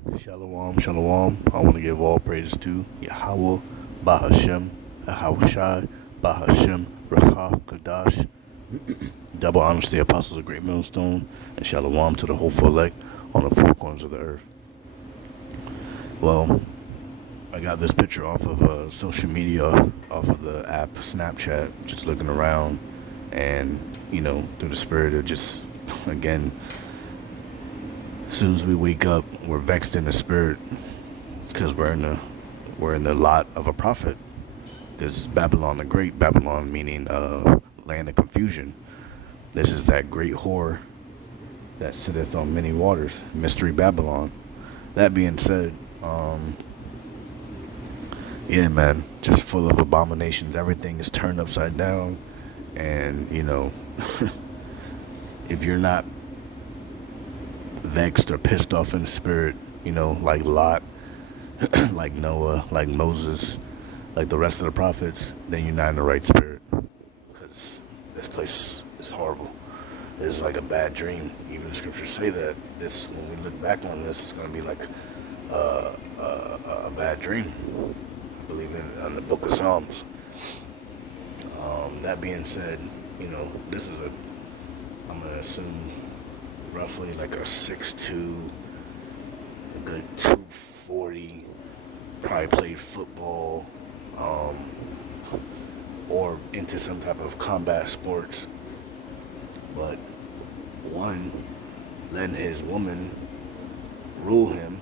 Shalom, shalom. I want to give all praises to Yahweh, Bahashem, Ahahushai, Bahashem, Raha, Kadash. Double honors to the apostles of Great Millstone, and shalom to the whole elect on the four corners of the earth. Well, I got this picture off of social media, off of the app Snapchat, just looking around, and, through the spirit of just, again, as soon as we wake up, we're vexed in the spirit because we're in the lot of a prophet. Because Babylon the Great, Babylon meaning land of confusion. This is that great whore that sitteth on many waters, mystery Babylon. That being said, yeah, man, just full of abominations. Everything is turned upside down, and if you're not vexed or pissed off in the spirit, like Lot, like Noah, like Moses, like the rest of the prophets, then you're not in the right spirit. Because this place is horrible. It's like a bad dream. Even the scriptures say that. When we look back on this, it's going to be like a bad dream. I believe in the book of Psalms. That being said, this is I'm going to assume roughly like a 6'2", a good 240, probably played football, or into some type of combat sports, but one, letting his woman rule him,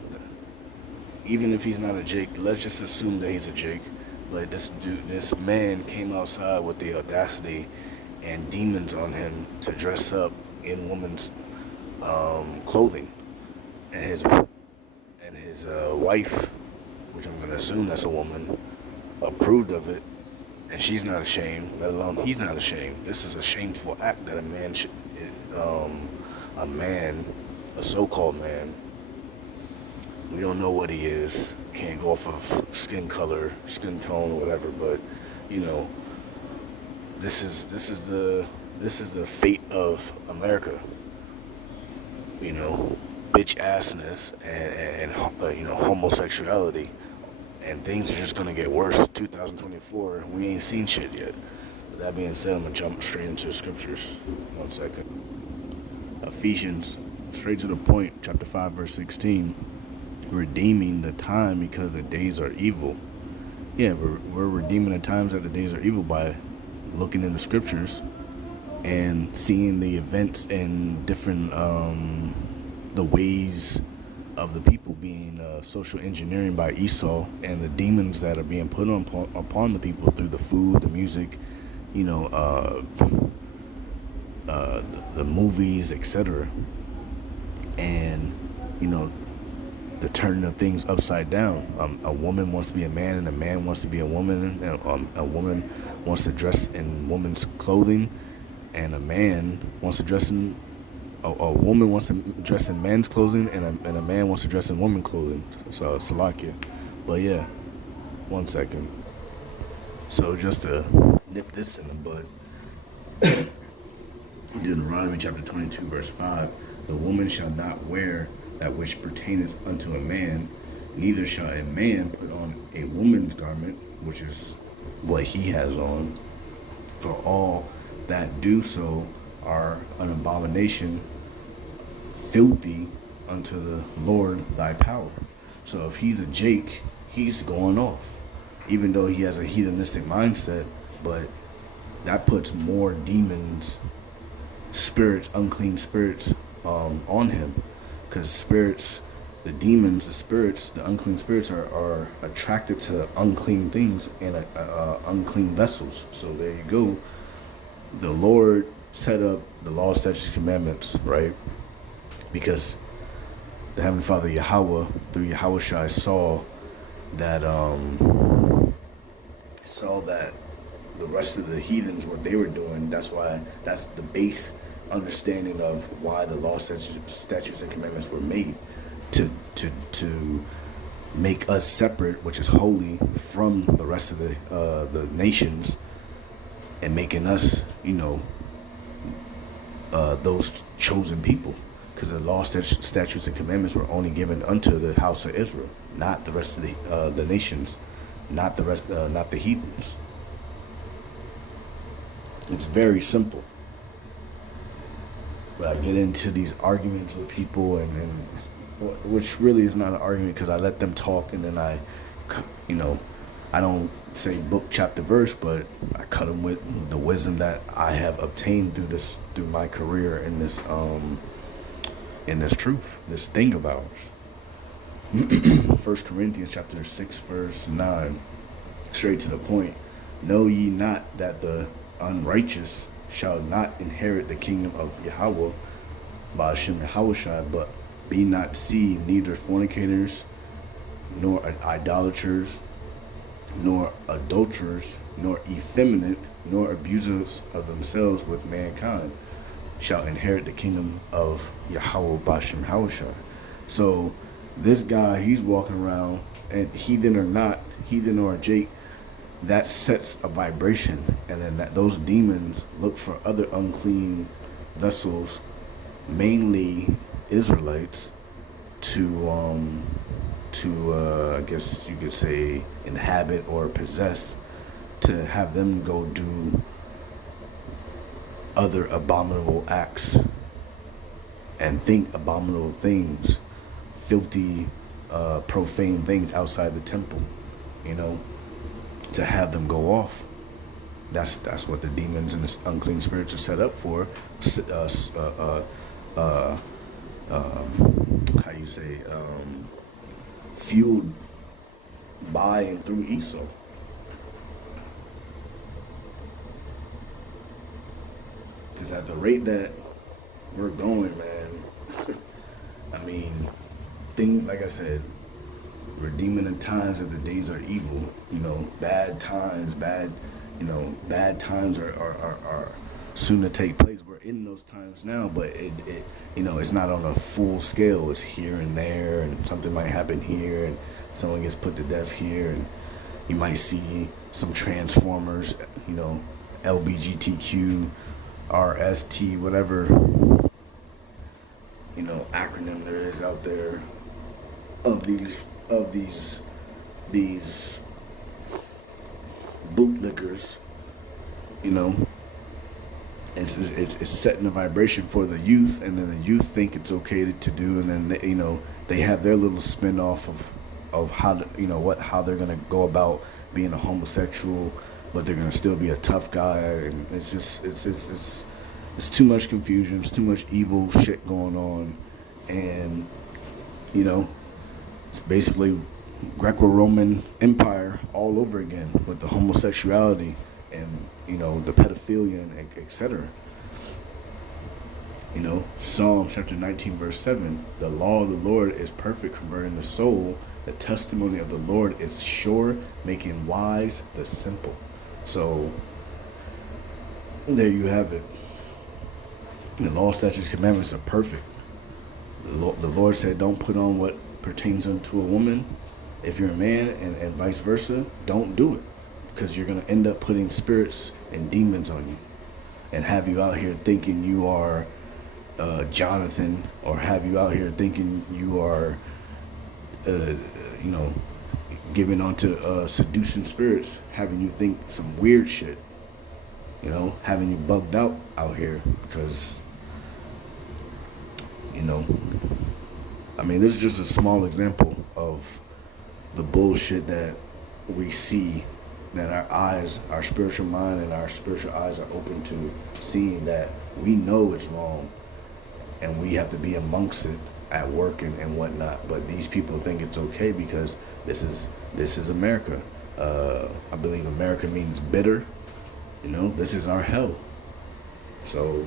even if he's not a Jake, let's just assume that he's a Jake, but this man came outside with the audacity and demons on him to dress up in woman's clothing, and his wife, which I'm gonna assume that's a woman, approved of it, and she's not ashamed. Let alone he's not ashamed. This is a shameful act that a man should, a so-called man. We don't know what he is. Can't go off of skin color, skin tone, whatever. But this is the fate of America. Bitch assness and homosexuality, and things are just gonna get worse. 2024, we ain't seen shit yet. But that being said, I'm gonna jump straight into the scriptures. 1 second. Ephesians, straight to the point, chapter 5, verse 16. Redeeming the time because the days are evil. Yeah, we're redeeming the times that the days are evil by looking in the scriptures and seeing the events and different the ways of the people being social engineering by Esau, and the demons that are being put upon the people through the food, the music, the movies, etc. And the turning of things upside down. A woman wants to be a man, and a man wants to be a woman, and a woman wants to dress in woman's clothing, and a man wants to dress in a woman wants to dress in man's clothing, and a man wants to dress in woman's clothing. So Salakia. But yeah, 1 second. So just to nip this in the bud, Deuteronomy chapter 22, verse 5, the woman shall not wear that which pertaineth unto a man, neither shall a man put on a woman's garment, which is what he has on. For all that do so are an abomination, filthy unto the Lord thy power. So if he's a Jake, he's going off, even though he has a heathenistic mindset. But that puts more demons, spirits, unclean spirits, on him, because spirits, the demons, the spirits, the unclean spirits are attracted to unclean things and unclean vessels. So there you go. The Lord set up the law, statutes, commandments, right? Because the Heavenly Father Yahweh, through Yahushua, saw that the rest of the heathens, what they were doing. That's the base understanding of why the law, statutes, and commandments were made, to make us separate, which is holy, from the rest of the nations, and making us, those chosen people. because the law, statutes, and commandments were only given unto the house of Israel, not the rest of the nations, not the heathens. It's very simple. But I get into these arguments with people, and which really is not an argument, because I let them talk, and then I don't say book, chapter, verse, but I cut them with the wisdom that I have obtained through my career in this truth, this thing of ours. 1 Corinthians chapter 6, verse 9, straight to the point. Know ye not that the unrighteous shall not inherit the kingdom of Yahweh, by Hashem Yahushua, but be not deceived, neither fornicators, nor idolaters, nor adulterers, nor effeminate, nor abusers of themselves with mankind shall inherit the kingdom of Yahweh Bashem Yahushua. So this guy, he's walking around, and heathen or Jake, that sets a vibration, and then those demons look for other unclean vessels, mainly Israelites, to I guess you could say inhabit or possess, to have them go do other abominable acts and think abominable things, filthy, profane things outside the temple, to have them go off. That's what the demons and the unclean spirits are set up for. How you say, fueled by and through Esau. Because at the rate that we're going, man, I mean, like I said, redeeming the times of the days are evil. Bad times are soon to take place. We're in those times now, but it's not on a full scale. It's here and there, and something might happen here, and someone gets put to death here, and you might see some transformers, LBGTQ, RST, whatever, acronym there is out there of these bootlickers, it's setting a vibration for the youth, and then the youth think it's okay to do, and then they have their little spin off of how how they're gonna go about being a homosexual, but they're gonna still be a tough guy, and it's just it's too much confusion, it's too much evil shit going on, and it's basically Greco-Roman Empire all over again with the homosexuality and the pedophilia and etc. Psalm chapter 19 verse 7, the law of the Lord is perfect, converting the soul. The testimony of the Lord is sure, making wise the simple. So there you have it. The law, statutes, commandments are perfect. The Lord said, don't put on what pertains unto a woman. If you're a man, and vice versa, don't do it, because you're going to end up putting spirits and demons on you, and have you out here thinking you are Jonathan, or have you out here thinking you are giving onto seducing spirits, having you think some weird shit, having you bugged out here, because this is just a small example of the bullshit that we see, that our spiritual mind and our spiritual eyes are open to seeing, that we know it's wrong, and we have to be amongst it at work and whatnot. But these people think it's okay because this is America. I believe America means bitter. This is our hell. So,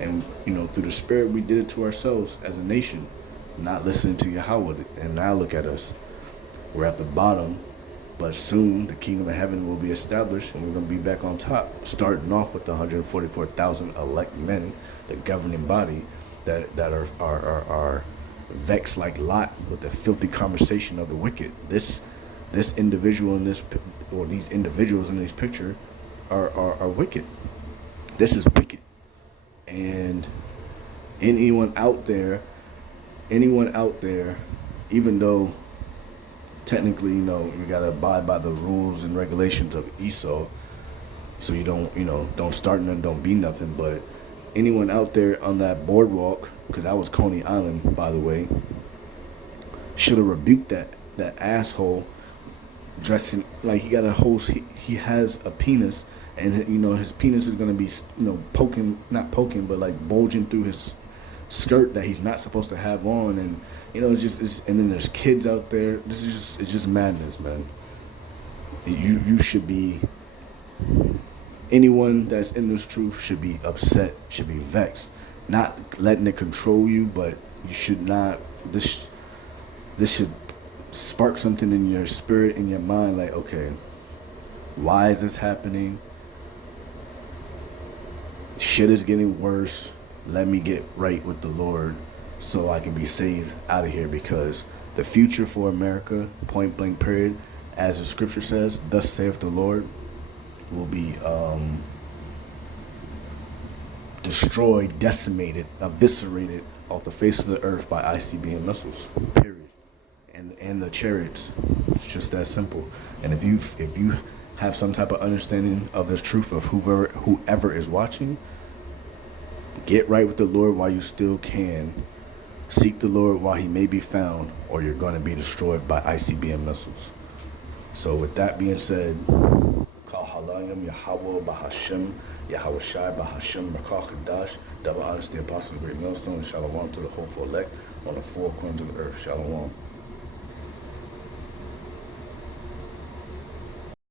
and through the spirit, we did it to ourselves as a nation, not listening to Yahweh. And now look at us. We're at the bottom, but soon the kingdom of heaven will be established, and we're going to be back on top, starting off with the 144,000 elect men, the governing body, that are vexed like Lot with the filthy conversation of the wicked. This individual in this, or these individuals in this picture, are wicked. This is wicked. And anyone out there anyone out there, even though technically, you gotta abide by the rules and regulations of Esau, so you don't, don't start nothing, don't be nothing. But anyone out there on that boardwalk, because that was Coney Island, by the way, should have rebuked that asshole dressing like he got a whole. He has a penis, and his penis is gonna be poking, not poking, but like bulging through his skirt that he's not supposed to have on, and and then there's kids out there. It's just madness, man. You should be, anyone that's in this truth should be upset, should be vexed, not letting it control you, but you should not. This should spark something in your spirit, in your mind, like, okay, why is this happening? Shit is getting worse. Let me get right with the Lord so I can be saved out of here, because the future for America, point blank period, as the scripture says, thus saith the Lord, will be destroyed, decimated, eviscerated off the face of the earth by ICBM missiles, period. And the chariots. It's just that simple. And if you have some type of understanding of this truth, of whoever is watching, get right with the Lord while you still can. Seek the Lord while he may be found, or you're going to be destroyed by ICBM missiles. So with that being said, Kahalayim Yahweh Bahashem, Yahweh Shai Bahashem, Rakah Kadash, double honesty, apostle, great millstone, and shalom to the hopeful elect on the four corners of the earth. Shalom.